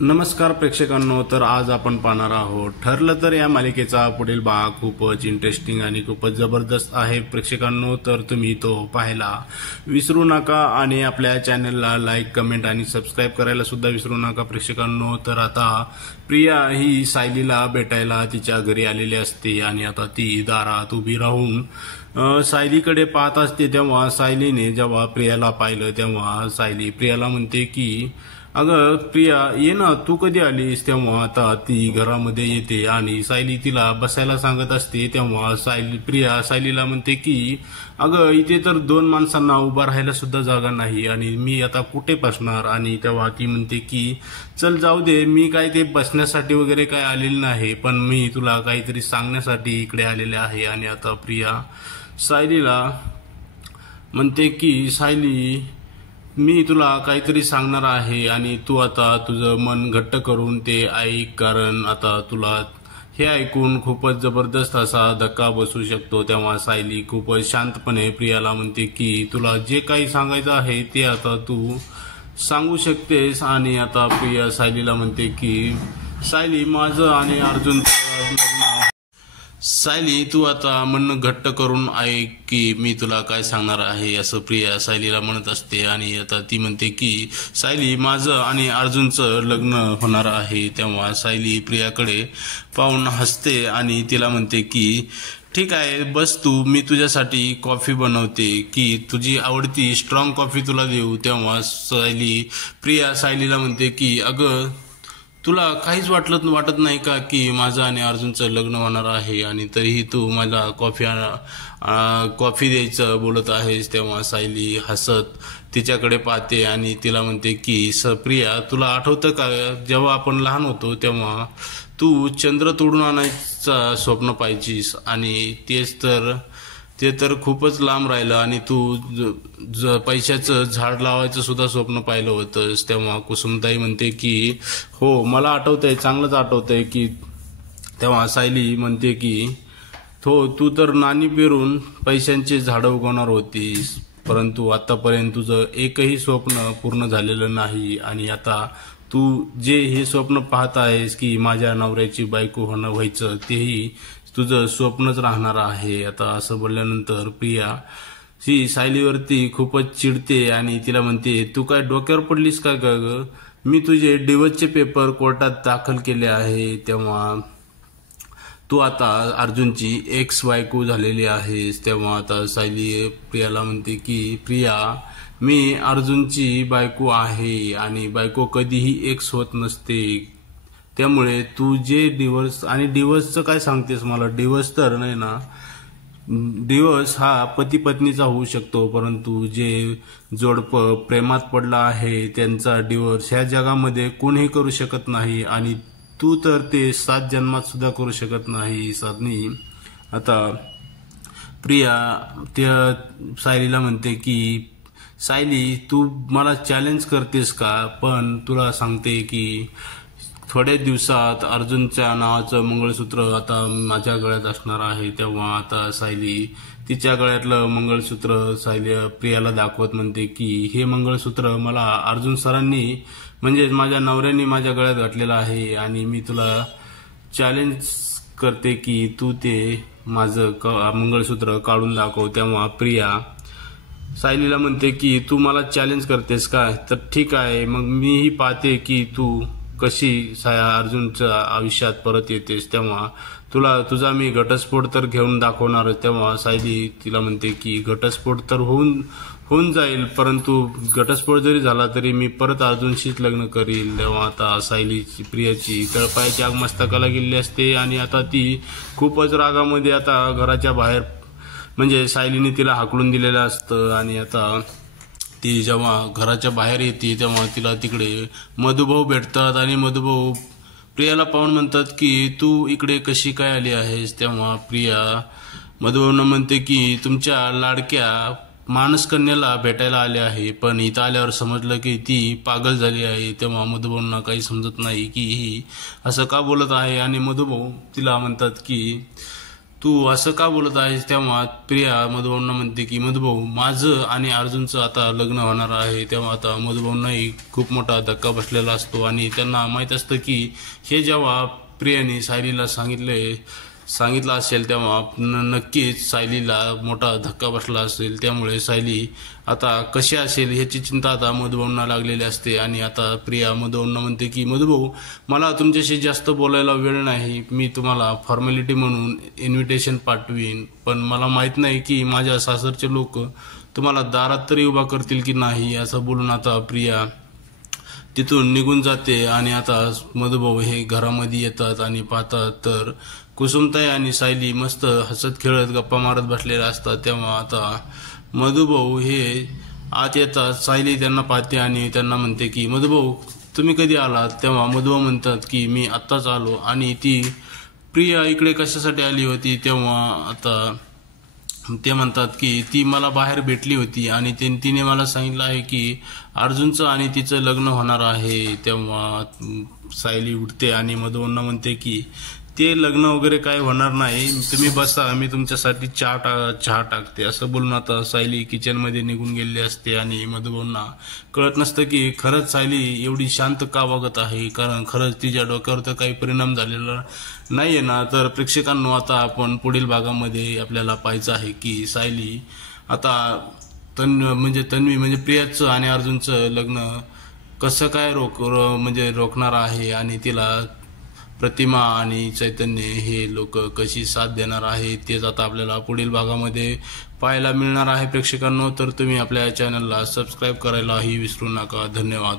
नमस्कार प्रेक्षकांनो, तर आज आपण पाहणार आहोत ठरलं तर या मालिकेचा पुढील भाग खूपच इंटरेस्टिंग आणि खूपच जबरदस्त आहे प्रेक्षकांनो, तर तुम्ही तो पाहायला विसरू नका आणि आपल्या चॅनलला लाईक, कमेंट आणि सबस्क्राईब करायला सुद्धा विसरू नका प्रेक्षकांनो। तर आता प्रिया ही सायलीला भेटायला तिच्या घरी आलेली असते आणि आता ती दारात उभी राहून सायलीकडे पाहत असते। तेव्हा सायलीने जेव्हा प्रियाला पाहिलं तेव्हा सायली प्रियाला म्हणते की अगं प्रिया ये ना, तू कधी आलीस। तेव्हा आता ती घरामध्ये येते आणि सायली तिला बसायला सांगत असते। तेव्हा प्रिया सायलीला म्हणते की अगं इथे तर दोन माणसांना उभा राहायला सुद्धा जागा नाही आणि मी आता कुठे बसणार। आणि तेव्हा ती म्हणते की चल जाऊ दे, मी काय ते बसण्यासाठी वगैरे काय आलेले नाही, पण मी तुला काहीतरी सांगण्यासाठी इकडे आलेले आहे। आणि आता प्रिया सायलीला म्हणते की सायली, मी तुला काहीतरी सांगणार आहे आणि तू आता तुझं मन घट्ट करून ते ऐक, कारण आता तुला हे ऐकून खूपच जबरदस्त असा धक्का बसू शकतो। तेव्हा सायली खूपच शांतपणे प्रियाला म्हणते की तुला जे काही सांगायचं आहे ते आता तू सांगू शकतेस। आणि आता प्रिया सायलीला म्हणते की सायली, माझं आणि अर्जुनचं लग्न, सायली तू आता मन घट्ट करून ऐक की मी तुला काय सांगणार आहे, असं प्रिया सायलीला म्हणत असते। आणि आता ती म्हणते की सायली, माझं आणि अर्जुनचं लग्न होणार आहे। तेव्हा सायली प्रियाकडे पाहून हसते आणि तिला म्हणते की ठीक आहे, बस तू, मी तुझ्यासाठी कॉफी बनवते, की तुझी आवडती स्ट्रॉंग कॉफी तुला देऊ। तेव्हा प्रिया सायलीला म्हणते की अगं तुला काहीच वाटत नाही का की माझं आणि अर्जुनचं लग्न होणार आहे आणि तरीही तू मला कॉफी द्यायचं बोलत आहेस। तेव्हा सायली हसत तिच्याकडे पाहते आणि तिला म्हणते की प्रिया, तुला आठवतं का जेव्हा आपण लहान होतो तेव्हा तू चंद्र तोडून आणायचं स्वप्न पाहिजेस आणि ते तर खूपच लांब राहिलं आणि तू पैशाचं झाड लावायचं सुद्धा स्वप्न पाहिलं होतंस। तेव्हा कुसुमताई म्हणते की हो, मला आठवतंय, चांगलंच आठवतंय की। तेव्हा सायली म्हणते की तू तर नाणी पेरून पैशांचे झाडं उगवणार होतीस, परंतु आतापर्यंत तुझं एकही स्वप्न पूर्ण झालेलं नाही आणि आता तू जे हे स्वप्न पाहत आहेस की माझ्या नवऱ्याची बायको व्हायचं, तेही तुझं स्वप्नच राहणार आहे। आता असं बोलल्यानंतर प्रिया ही सायलीवरती खूपच चिडते आणि तिला म्हणते तू काय डोक्यावर पडलीस का ग, मी तुझे डिवोर्सचे पेपर कोर्टात दाखल केले आहे। तेव्हा तू आता अर्जुनची एक्स बायको झालेली आहेस। तेव्हा आता सायली प्रियाला म्हणते की प्रिया, मी अर्जुनची बायको आहे आणि बायको कधीही एक्स होत नसते, त्यामुळे तू जे डिवोर्सचं काय सांगतेस मला, डिवोर्स तर नाही ना, डिवोर्स हा पती पत्नीचा होऊ शकतो, परंतु जे जोडपं प्रेमात पडलं आहे त्यांचा डिवोर्स ह्या जगामध्ये कोणीही करू शकत नाही आणि तू तर ते 7 जन्मात सुद्धा करू शकत नाही साधनी। आता प्रिया त्या सायलीला म्हणते की सायली, तू मला चॅलेंज करतेस का, पण तुला सांगते की थोड्या दिवसात अर्जुनच्या नावाचं मंगळसूत्र आता माझ्या गळ्यात असणार आहे। तेव्हा आता सायली तिच्या गळ्यातलं मंगळसूत्र प्रियाला दाखवत म्हणते की हे मंगळसूत्र मला अर्जुन सरांनी म्हणजेच माझ्या नवऱ्याने माझ्या गळ्यात घातलेलं आहे आणि मी तुला चॅलेंज करते की तू ते माझं मंगळसूत्र काढून दाखव। तेव्हा प्रिया सायलीला म्हणते की तू मला चॅलेंज करतेस का, तर ठीक आहे, मग मीही पाहते की तू कशी अर्जुनच्या आयुष्यात परत येतेस। तेव्हा तुझा मी घटस्फोट तर घेऊन दाखवणार। तेव्हा सायली तिला म्हणते की घटस्फोट तर होऊन जाईल, परंतु घटस्फोट जरी झाला तरी मी परत अर्जुनशीच लग्न करील। तेव्हा आता सायलीची प्रियाची तळपायाची आग मस्तकाला गेलेली असते आणि आता ती खूपच रागामध्ये आता घराच्या बाहेर, म्हणजे सायलीने तिला हाकलून दिलेलं असतं आणि आता ती जेव्हा घराच्या बाहेर येते तेव्हा तिला तिकडे मधुभाऊ भेटतात आणि मधुभाऊ प्रियाला पाहून म्हणतात की तू इकडे कशी काय आली आहेस। तेव्हा प्रिया मधुभाऊंना म्हणते की तुमच्या लाडक्या मानसकन्याला भेटायला आले आहे, पण इथं आल्यावर समजलं की ती पागल झाली आहे। तेव्हा मधुभाऊंना काही समजत नाही की ही असं का बोलत आहे आणि मधुभाऊ तिला म्हणतात की तू असं का बोलत आहेस? तेव्हा प्रिया मधुभाऊंना म्हणते की मधुभाऊ, माझं आणि अर्जुनचं आता लग्न होणार आहे. तेव्हा आता मधुभाऊंनाही खूप मोठा धक्का बसलेला असतो आणि त्यांना माहीत असतं की हे जेव्हा प्रियाने सायलीला सांगितलं असेल तेव्हा नक्कीच सायलीला मोठा धक्का बसला असेल. त्यामुळे सायली आता कशी असेल ह्याची चिंता आता मधुभाऊंना लागलेली असते. आणि आता प्रिया मधुभाऊंना म्हणते की मधुभाऊ, मला तुमच्याशी जास्त बोलायला वेळ नाही. मी तुम्हाला फॉर्मॅलिटी म्हणून इन्व्हिटेशन पाठवीन, पण मला माहित नाही की माझ्या सासरचे लोक तुम्हाला दारात तरी उभा करतील की नाही. असं बोलून आता प्रिया तिथून निघून जाते. आणि आता मधुभाऊ हे घरामध्ये येतात आणि पाहतात तर कुसुमताई आणि सायली मस्त हसत खेळत गप्पा मारत बसलेले असतात. तेव्हा आता मधुभाऊ हे आत येतात. सायली त्यांना पाहते आणि त्यांना म्हणते की मधुभाऊ, तुम्ही कधी आलात? तेव्हा मधुभाऊ म्हणतात की मी आत्ताच आलो. आणि ती प्रिया इकडे कशासाठी आली होती? तेव्हा आता ते म्हणतात की ती मला बाहेर भेटली होती आणि तिने मला सांगितलं आहे की अर्जुनचं आणि तिचं लग्न होणार आहे. तेव्हा सायली उठते आणि मधुभाऊंना म्हणते की ते लग्न वगैरे काय होणार नाही, तुम्ही बसा, मी तुमच्यासाठी चहा टाकते. असं बोलून आता सायली किचनमध्ये निघून गेलेली असते आणि मधुभाऊंना कळत नसतं की खरंच सायली एवढी शांत का वागत आहे, कारण खरंच तिच्या डोक्यावर तर काही परिणाम झालेला नाहीये ना. तर प्रेक्षकांनो, आता आपण पुढील भागामध्ये आपल्याला पाहायचं आहे की सायली आता तन्वी म्हणजे प्रियाचं आणि अर्जुनचं लग्न कसं काय रोखणार आहे आणि तिला प्रतिमा आणि चैतन्य हे लोक कशी साथ देणार आहे तेच आता आपल्याला पुढील भागामध्ये पाहायला मिळणार आहे प्रेक्षकांनो. तर तुम्ही आपल्या चॅनलला सबस्क्राईब करायलाही विसरू नका. धन्यवाद.